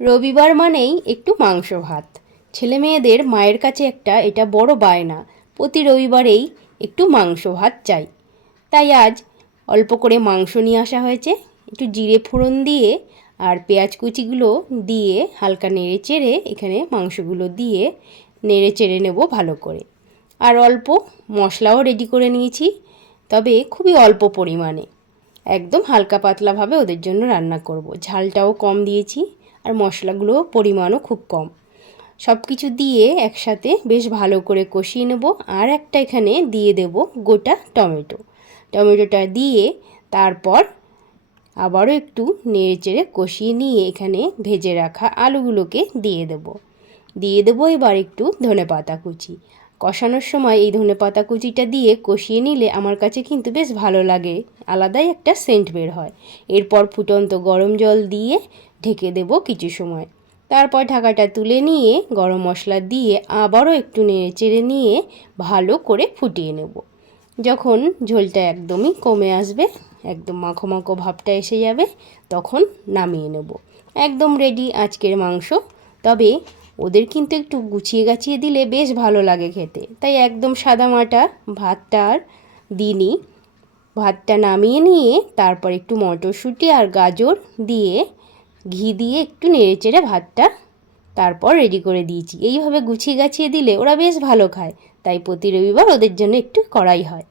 রবিবার মানেই একটু মাংস ভাত। ছেলে মেয়েদের মায়ের কাছে এটা বড় বায়না, প্রতি রবিবারেই একটু মাংস ভাত চাই। তাই আজ অল্প করে মাংস নিয়ে আসা হয়েছে। একটু জিরে ফোড়ন দিয়ে আর পেঁয়াজ কুচিগুলো দিয়ে হালকা নেড়ে চেড়ে এখানে মাংসগুলো দিয়ে নেড়ে চেড়ে নেব ভালো করে। আর অল্প মশলাও রেডি করে নিয়েছি, তবে খুবই অল্প পরিমাণে, একদম হালকা পাতলাভাবে ওদের জন্য রান্না করব। ঝালটাও কম দিয়েছি আর মশলাগুলো পরিমাণও খুব কম। সব কিছু দিয়ে একসাথে বেশ ভালো করে কষিয়ে নেব। আর একটা এখানে দিয়ে দেব গোটা টমেটোটা দিয়ে তারপর আবারও একটু নেড়েচেড়ে কষিয়ে নিয়ে এখানে ভেজে রাখা আলুগুলোকে দিয়ে দেব এবার একটু ধনেপাতা কুচি। কষানোর সময় এই ধনেপাতা কুচিটা দিয়ে কষিয়ে নিলে আমার কাছে কিন্তু বেশ ভালো লাগে, আলাদাই একটা সেন্ট বের হয়। এরপর ফুটন্ত গরম জল দিয়ে ঢেকে দেব কিছু সময়। তারপর ঢাকাটা তুলে নিয়ে গরম মশলা দিয়ে আবারও একটু নেড়েচেড়ে নিয়ে ভালো করে ফুটিয়ে নেব। যখন ঝোলটা একদমই কমে আসবে, একদম মাখো মাখো ভাবটা এসে যাবে, তখন নামিয়ে নেব। একদম রেডি আজকের মাংস। তবে ওদের কিন্তু একটু গুছিয়ে গাছিয়ে দিলে বেশ ভালো লাগে খেতে, তাই একদম সাদামাটা ভাতটা আর দিইনি। ভাতটা নামিয়ে নিয়ে তারপর একটু মটরশুঁটি আর গাজর দিয়ে ঘি দিয়ে একটু নেড়েচেড়ে ভাতটা তারপর রেডি করে দিয়েছি। এইভাবে গুছিয়ে গাছিয়ে দিলে ওরা বেশ ভালো খায়, তাই প্রতি রবিবার ওদের জন্য একটু করাই হয়।